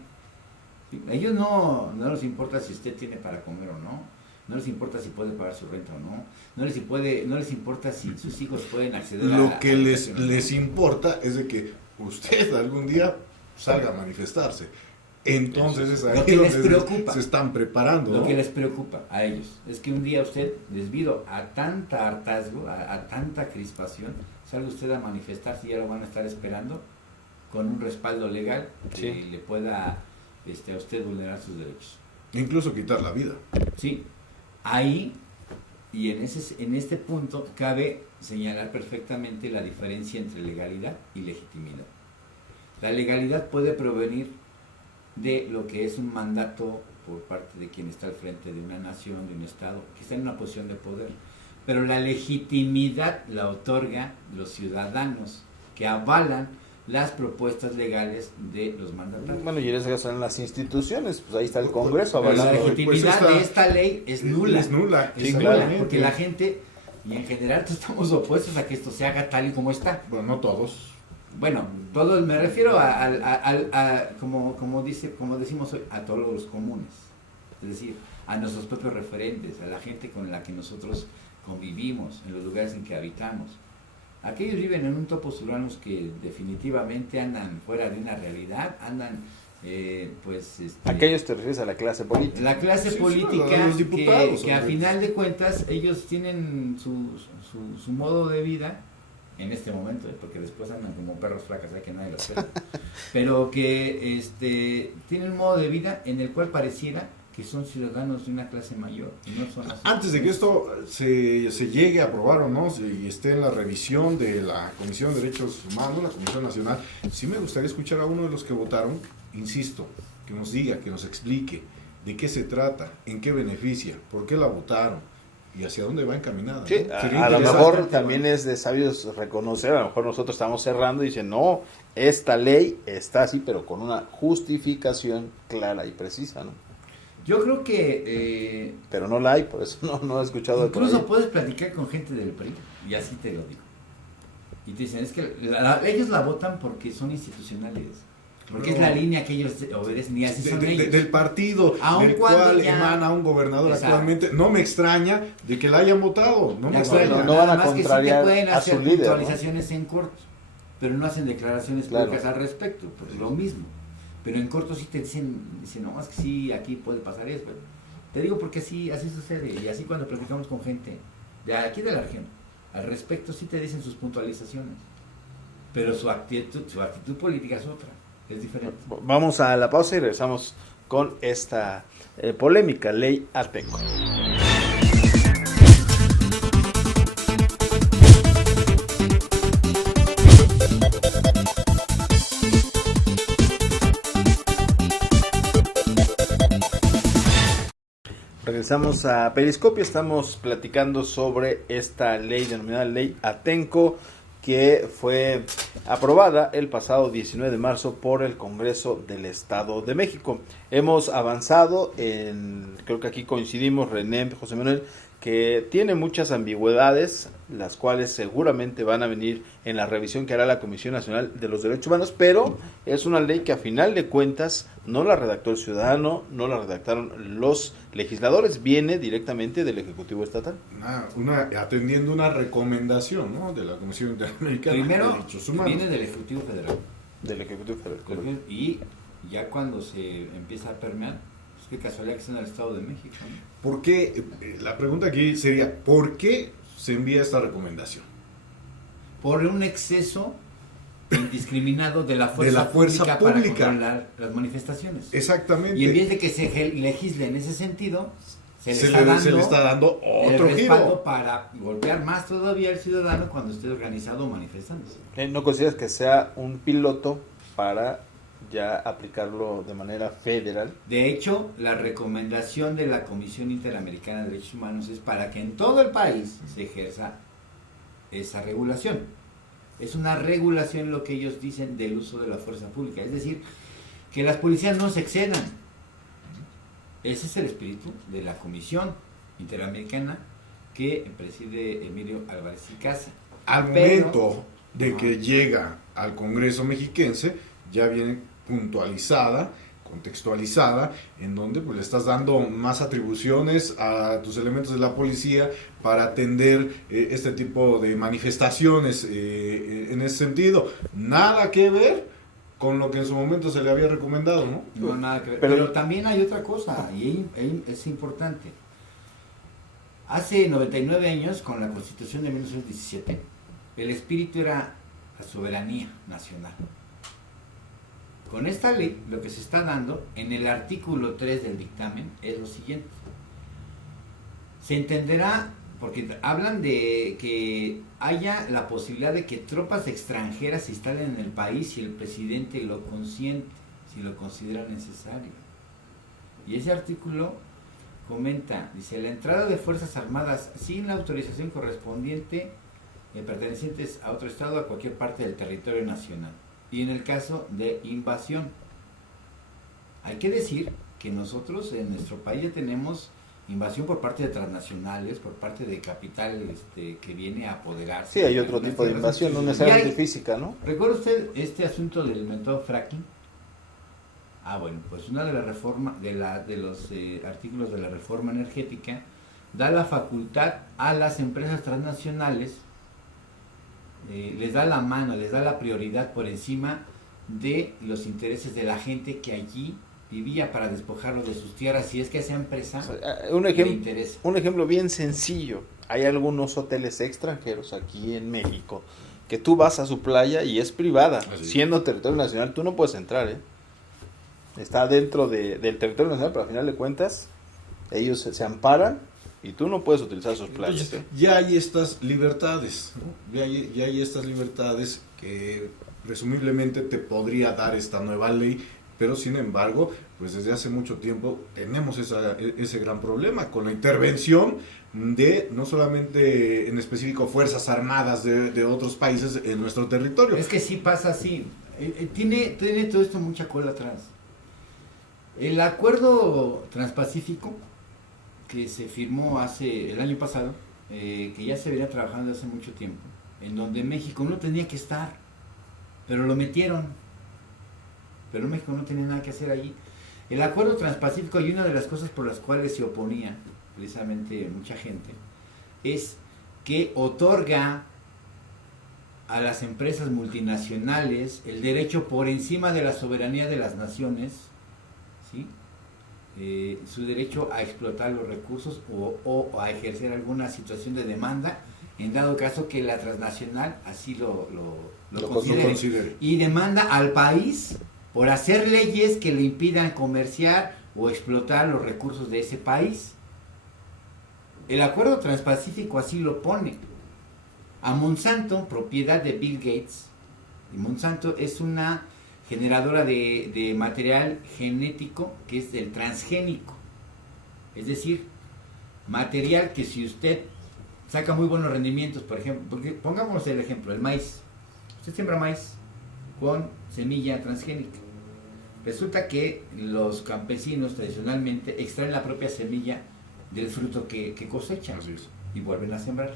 ¿Sí? A ellos no les importa si usted tiene para comer o no les importa si puede pagar su renta o no les importa si sus hijos pueden acceder a Lo que a les educación o no. importa es de que usted algún día salga a manifestarse. Entonces es ahí Lo que les donde preocupa. se están preparando. Lo ¿no? que les preocupa a ellos es que un día usted, debido a tanta hartazgo, a tanta crispación, salga usted a manifestarse y ya lo van a estar esperando con un respaldo legal que Sí. le pueda a usted vulnerar sus derechos. Incluso quitar la vida. Sí, ahí y en este punto cabe señalar perfectamente la diferencia entre legalidad y legitimidad. La legalidad puede provenir de lo que es un mandato por parte de quien está al frente de una nación, de un estado, que está en una posición de poder, pero la legitimidad la otorga los ciudadanos que avalan las propuestas legales de los mandatarios. Bueno, y en ese caso en las instituciones, pues ahí está el Congreso Pero la avalando. legitimidad Pues de esta ley es nula. Es nula. Es Sí, nula, claro. porque la gente, y en general estamos opuestos a que esto se haga tal y como está. Bueno, no todos. Bueno, todos me refiero como decimos hoy, a todos los comunes. Es decir, a nuestros propios referentes, a la gente con la que nosotros convivimos, en los lugares en que habitamos. Aquellos viven en un topos urbanos que definitivamente andan fuera de una realidad, andan Aquellos te refieres a la clase política. la clase Sí, sí, política los diputados, que a hombre. final de cuentas ellos tienen su modo de vida en este momento, porque después andan como perros flacas, que nadie los pela, pero que tienen un modo de vida en el cual pareciera que son ciudadanos de una clase mayor y no son así. Antes de que esto se llegue a aprobar o no, y esté en la revisión de la Comisión de Derechos Humanos, la Comisión Nacional, sí me gustaría escuchar a uno de los que votaron, insisto, que nos diga, que nos explique de qué se trata, en qué beneficia, por qué la votaron y hacia dónde va encaminada. Sí, ¿no? a Sería lo interesante. mejor también es de sabios reconocer, a lo mejor nosotros estamos cerrando y dicen, no, esta ley está así, pero con una justificación clara y precisa, ¿no? Yo creo que Pero no la hay, por eso no he escuchado de por incluso ahí. puedes platicar con gente del PRI y así te lo digo. Y te dicen, es que ellos la votan porque son institucionales. Porque No. es la línea que ellos obedecen y así son ellos. Del partido Aun del cuando cual ya- emana un gobernador Exacto. actualmente, no me extraña de que la hayan votado, no me De extraña. acuerdo, no van a nada más que sí te contrariar pueden a hacer su líder, ¿no? puntualizaciones en corto, pero no hacen declaraciones Claro. públicas al respecto, por lo mismo. Pero en corto sí te dicen, no, es que sí, aquí puede pasar eso. Te digo porque así sucede, y así cuando platicamos con gente de aquí de la región, al respecto sí te dicen sus puntualizaciones, pero su actitud política es otra, es diferente. Vamos a la pausa y regresamos con esta polémica ley Atenco. Regresamos a Periscopio, estamos platicando sobre esta ley denominada Ley Atenco, que fue aprobada el pasado 19 de marzo por el Congreso del Estado de México. Hemos avanzado creo que aquí coincidimos, René, José Manuel, que tiene muchas ambigüedades, las cuales seguramente van a venir en la revisión que hará la Comisión Nacional de los Derechos Humanos, pero es una ley que a final de cuentas no la redactó el ciudadano, no la redactaron los legisladores, viene directamente del Ejecutivo Estatal. Atendiendo una recomendación, ¿no?, de la Comisión Interamericana de Derechos Humanos. Viene del Ejecutivo Federal. Del Ejecutivo Federal. Y ya cuando se empieza a permear, pues qué casualidad que está en el Estado de México, ¿no? ¿Por qué? La pregunta aquí sería, ¿por qué se envía esta recomendación? Por un exceso indiscriminado de la fuerza pública para controlar las manifestaciones. Exactamente. Y en vez de que se legisle en ese sentido, se le está dando otro el respaldo giro para golpear más todavía al ciudadano cuando esté organizado o manifestándose. ¿No consideras que sea un piloto para ya aplicarlo de manera federal? De hecho, la recomendación de la Comisión Interamericana de Derechos Humanos es para que en todo el país se ejerza esa regulación. Es una regulación lo que ellos dicen del uso de la fuerza pública, es decir, que las policías no se excedan. Ese es el espíritu de la Comisión Interamericana que preside Emilio Álvarez y Casa. Al momento de que llega al Congreso mexiquense, ya viene puntualizada, contextualizada, en donde pues le estás dando más atribuciones a tus elementos de la policía para atender este tipo de manifestaciones en ese sentido. Nada que ver con lo que en su momento se le había recomendado, ¿no? No, nada que ver. Pero también hay otra cosa, y es importante. Hace 99 años, con la Constitución de 1917, el espíritu era la soberanía nacional. Con esta ley, lo que se está dando en el artículo 3 del dictamen es lo siguiente. Se entenderá, porque hablan de que haya la posibilidad de que tropas extranjeras se instalen en el país si el presidente lo consiente, si lo considera necesario. Y ese artículo comenta, dice, la entrada de fuerzas armadas sin la autorización correspondiente pertenecientes a otro estado a cualquier parte del territorio nacional. Y en el caso de invasión, hay que decir que nosotros en nuestro país ya tenemos invasión por parte de transnacionales, por parte de capital que viene a apoderarse. Sí, hay otro tipo de invasión, no necesariamente física, ¿no? ¿Recuerda usted este asunto del mentado fracking? Bueno, pues una de las reformas, de los artículos de la reforma energética, da la facultad a las empresas transnacionales, les da la mano, les da la prioridad por encima de los intereses de la gente que allí vivía para despojarlos de sus tierras, si es que a esa empresa le interesa. Un ejemplo bien sencillo, hay algunos hoteles extranjeros aquí en México que tú vas a su playa y es privada, siendo territorio nacional, tú no puedes entrar, está dentro del territorio nacional, pero al final de cuentas ellos se amparan y tú no puedes utilizar sus playas. Entonces, ya hay estas libertades, ¿no? Ya hay estas libertades que presumiblemente te podría dar esta nueva ley, pero sin embargo, pues desde hace mucho tiempo tenemos ese gran problema con la intervención de no solamente en específico fuerzas armadas de otros países en nuestro territorio. Es que sí pasa así, tiene todo esto mucha cola atrás. El acuerdo transpacífico que se firmó el año pasado, que ya se venía trabajando hace mucho tiempo, en donde México no tenía que estar, pero lo metieron, pero México no tenía nada que hacer allí. El acuerdo transpacífico, y una de las cosas por las cuales se oponía precisamente mucha gente, es que otorga a las empresas multinacionales el derecho por encima de la soberanía de las naciones, ¿sí?, su derecho a explotar los recursos o a ejercer alguna situación de demanda en dado caso que la transnacional así lo considere. Y demanda al país por hacer leyes que le impidan comerciar o explotar los recursos de ese país. El acuerdo transpacífico así lo pone. A Monsanto, propiedad de Bill Gates, y Monsanto es una generadora de material genético que es el transgénico, es decir, material que si usted saca muy buenos rendimientos, por ejemplo, porque pongamos el ejemplo, el maíz, usted siembra maíz con semilla transgénica, resulta que los campesinos tradicionalmente extraen la propia semilla del fruto que cosechan y vuelven a sembrar.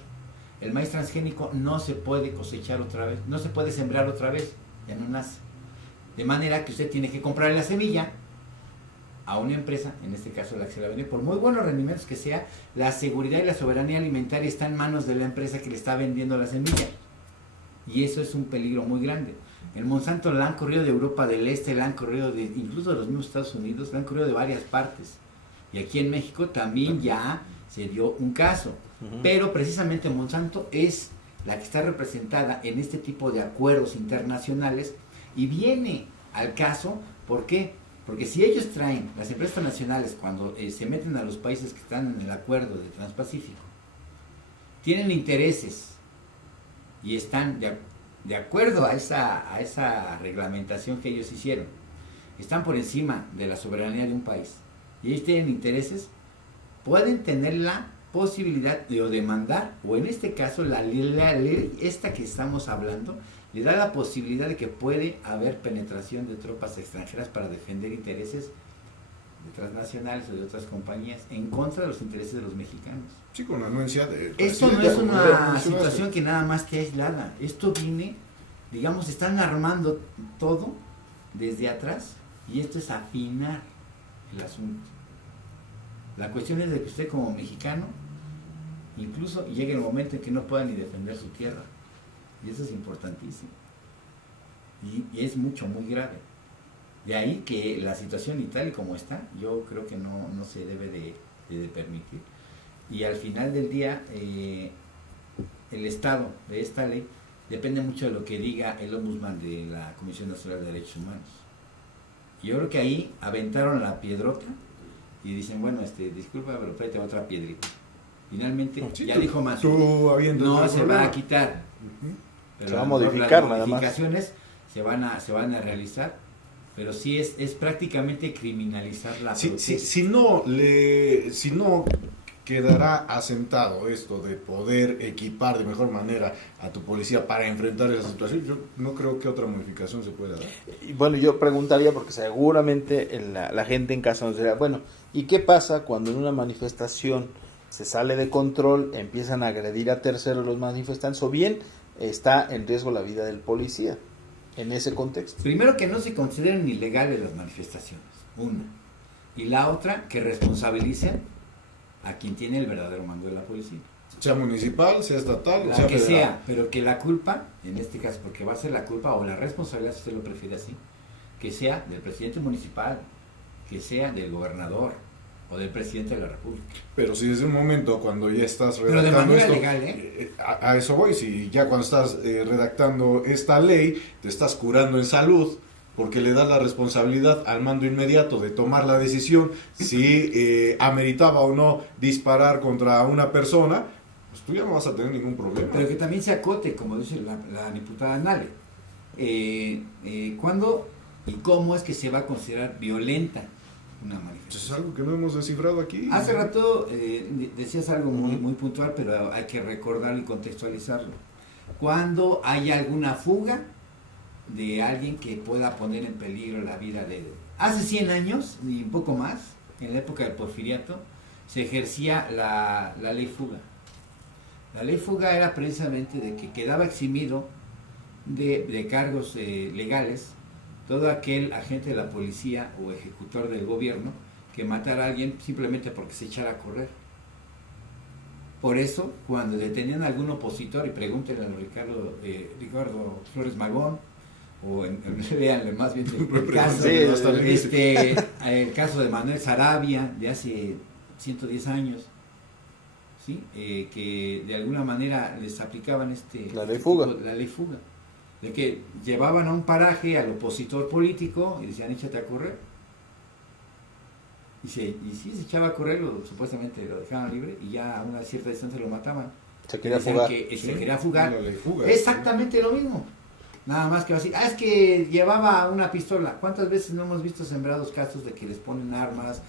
El maíz transgénico no se puede cosechar otra vez, no se puede sembrar otra vez, ya no nace. De manera que usted tiene que comprar la semilla a una empresa, en este caso la que se la vende, por muy buenos rendimientos que sea, la seguridad y la soberanía alimentaria está en manos de la empresa que le está vendiendo la semilla. Y eso es un peligro muy grande. El Monsanto la han corrido de Europa del Este, la han corrido incluso de los mismos Estados Unidos, la han corrido de varias partes. Y aquí en México también ya se dio un caso. Pero precisamente Monsanto es la que está representada en este tipo de acuerdos internacionales y viene al caso, ¿por qué? Porque si ellos traen, las empresas nacionales, cuando se meten a los países que están en el acuerdo de Transpacífico, tienen intereses y están de acuerdo a esa reglamentación que ellos hicieron, están por encima de la soberanía de un país y ellos tienen intereses, pueden tener la posibilidad de o demandar, o en este caso la ley esta que estamos hablando, le da la posibilidad de que puede haber penetración de tropas extranjeras para defender intereses de transnacionales o de otras compañías en contra de los intereses de los mexicanos. Sí, con la anuencia de... Esto no es una situación que nada más esté aislada. Esto viene, digamos, están armando todo desde atrás y esto es afinar el asunto. La cuestión es de que usted como mexicano incluso llegue el momento en que no pueda ni defender su tierra. Y eso es importantísimo. Y es mucho, muy grave. De ahí que la situación y tal y como está, yo creo que no se debe de permitir. Y al final del día, el estado de esta ley depende mucho de lo que diga el ombudsman de la Comisión Nacional de Derechos Humanos. Y yo creo que ahí aventaron la piedrota y dicen, bueno, disculpa, pero tráete otra piedrita. Finalmente, sí, ya dijo más. No se va a quitar. Pero se va a modificar nada más. Las modificaciones se van a realizar, pero sí es prácticamente criminalizar la protesta. Si no quedará asentado esto de poder equipar de mejor manera a tu policía para enfrentar esa situación, yo no creo que otra modificación se pueda dar. Y bueno, yo preguntaría, porque seguramente la gente en casa nos dirá, bueno, ¿y qué pasa cuando en una manifestación se sale de control, empiezan a agredir a terceros los manifestantes, o bien está en riesgo la vida del policía en ese contexto? Primero, que no se consideren ilegales las manifestaciones, una. Y la otra, que responsabilicen a quien tiene el verdadero mando de la policía. Sea municipal, sea estatal, la sea que federal. sea, pero que la culpa, en este caso, porque va a ser la culpa o la responsabilidad, si usted lo prefiere así, que sea del presidente municipal, que sea del gobernador o del presidente de la República. Pero si desde un momento cuando ya estás redactando pero de manera esto, legal, a eso voy, si ya cuando estás redactando esta ley, te estás curando en salud, porque le das la responsabilidad al mando inmediato de tomar la decisión si ameritaba o no disparar contra una persona, pues tú ya no vas a tener ningún problema. Pero que también se acote, como dice la diputada Nale, ¿cuándo y cómo es que se va a considerar violenta una manifestación? Es algo que no hemos descifrado aquí. Hace rato decías algo muy puntual, pero hay que recordarlo y contextualizarlo. Cuando hay alguna fuga de alguien que pueda poner en peligro la vida de... Hace 100 años, y un poco más, en la época del Porfiriato, se ejercía la ley fuga. La ley fuga era precisamente de que quedaba eximido de cargos legales todo aquel agente de la policía o ejecutor del gobierno que matara a alguien simplemente porque se echara a correr. Por eso, cuando detenían a algún opositor, y pregúntenle a Ricardo Flores Magón, o véanle más bien Sí, el caso de Manuel Sarabia de hace 110 años, ¿sí? Que de alguna manera les aplicaban la ley fuga, de que llevaban a un paraje al opositor político y decían échate a correr, y sí se echaba a correr, supuestamente lo dejaban libre y ya a una cierta distancia lo mataban. Se quería fugar. Se quería fugar. La ley fuga, exactamente lo mismo. Nada más que así, es que llevaba una pistola. ¿Cuántas veces no hemos visto sembrados casos de que les ponen armas?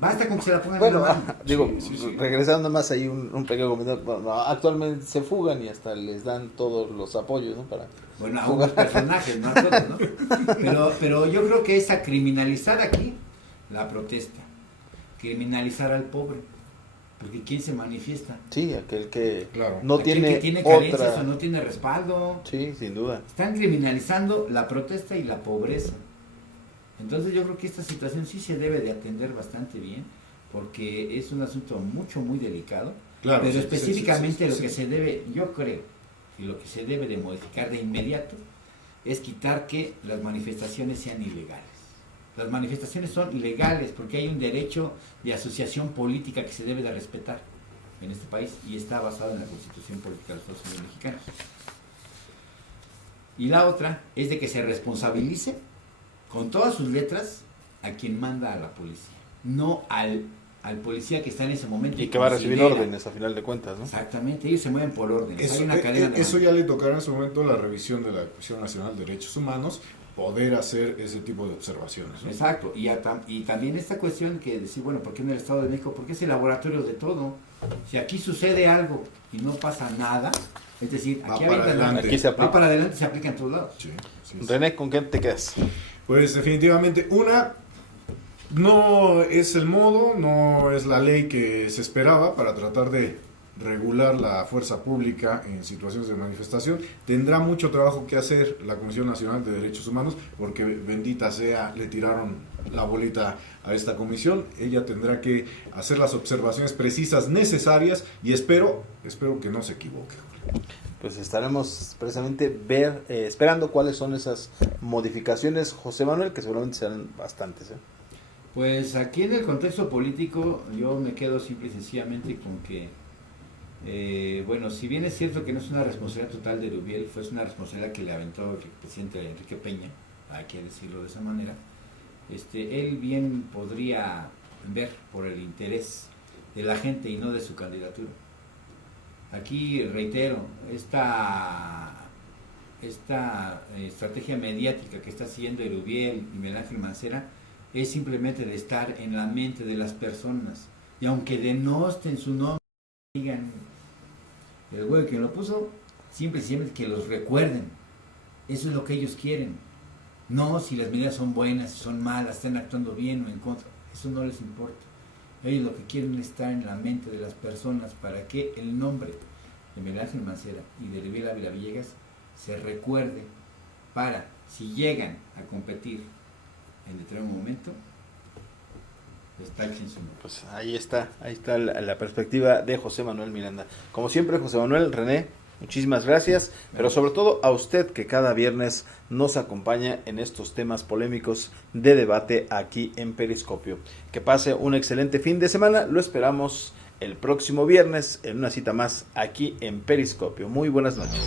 Basta con que se la pongan en la mano. Digo, regresando más ahí un pequeño comentario, bueno, actualmente se fugan y hasta les dan todos los apoyos, ¿no? Para bueno, a unos personajes, no a todos, ¿no? Pero yo creo que es a criminalizar aquí la protesta, criminalizar al pobre, porque ¿quién se manifiesta? Sí, aquel que claro, no tiene que tiene carencias otra... o no tiene respaldo. Sí, sin duda. Están criminalizando la protesta y la pobreza. Entonces yo creo que esta situación sí se debe de atender bastante bien, porque es un asunto muy delicado, claro, pero sí, específicamente sí. lo que se debe, yo creo, y lo que se debe de modificar de inmediato, es quitar que las manifestaciones sean ilegales. Las manifestaciones son legales porque hay un derecho de asociación política que se debe de respetar en este país y está basado en la Constitución Política de los Estados Unidos Mexicanos. Y la otra es de que se responsabilice con todas sus letras a quien manda a la policía, no al policía que está en ese momento. Y que va a recibir órdenes a final de cuentas, ¿no? Exactamente, ellos se mueven por órdenes. Eso, hay una cadena de eso ya le tocará en su momento la revisión de la Comisión Nacional de Derechos Humanos, poder hacer ese tipo de observaciones, ¿no? Exacto, y también esta cuestión que decir, bueno, ¿por qué en el Estado de México? Porque es el laboratorio de todo. Si aquí sucede algo y no pasa nada, es decir, aquí va para adelante. Aquí se aplica. va para adelante, se aplica en todos lados. Sí. René, ¿con qué te quedas? Pues definitivamente, no es el modo, no es la ley que se esperaba para tratar de regular la fuerza pública en situaciones de manifestación. Tendrá mucho trabajo que hacer la Comisión Nacional de Derechos Humanos, porque bendita sea, le tiraron la bolita a esta comisión. Ella tendrá que hacer las observaciones precisas necesarias y espero que no se equivoque. Pues estaremos precisamente esperando cuáles son esas modificaciones, José Manuel, que seguramente serán bastantes, ¿eh? Pues aquí en el contexto político yo me quedo simple y sencillamente con que bueno, si bien es cierto que no es una responsabilidad total de Erubiel, fue una responsabilidad que le aventó el presidente Enrique Peña, hay que decirlo de esa manera, él bien podría ver por el interés de la gente y no de su candidatura. Aquí reitero, esta estrategia mediática que está haciendo Erubiel y Miguel Ángel Mancera es simplemente de estar en la mente de las personas, y aunque denosten su nombre, digan el güey que lo puso, simplemente que los recuerden. Eso es lo que ellos quieren, no si las medidas son buenas, si son malas, están actuando bien o en contra, eso no les importa. Ellos lo que quieren es estar en la mente de las personas para que el nombre de Miguel Ángel Mancera y de Erubiel Ávila Villegas se recuerde, para si llegan a competir en determinado momento, está el censo. Pues ahí está la perspectiva de José Manuel Miranda. Como siempre, José Manuel, René, muchísimas gracias, pero sobre todo a usted que cada viernes nos acompaña en estos temas polémicos de debate aquí en Periscopio. Que pase un excelente fin de semana, lo esperamos el próximo viernes en una cita más aquí en Periscopio. Muy buenas noches.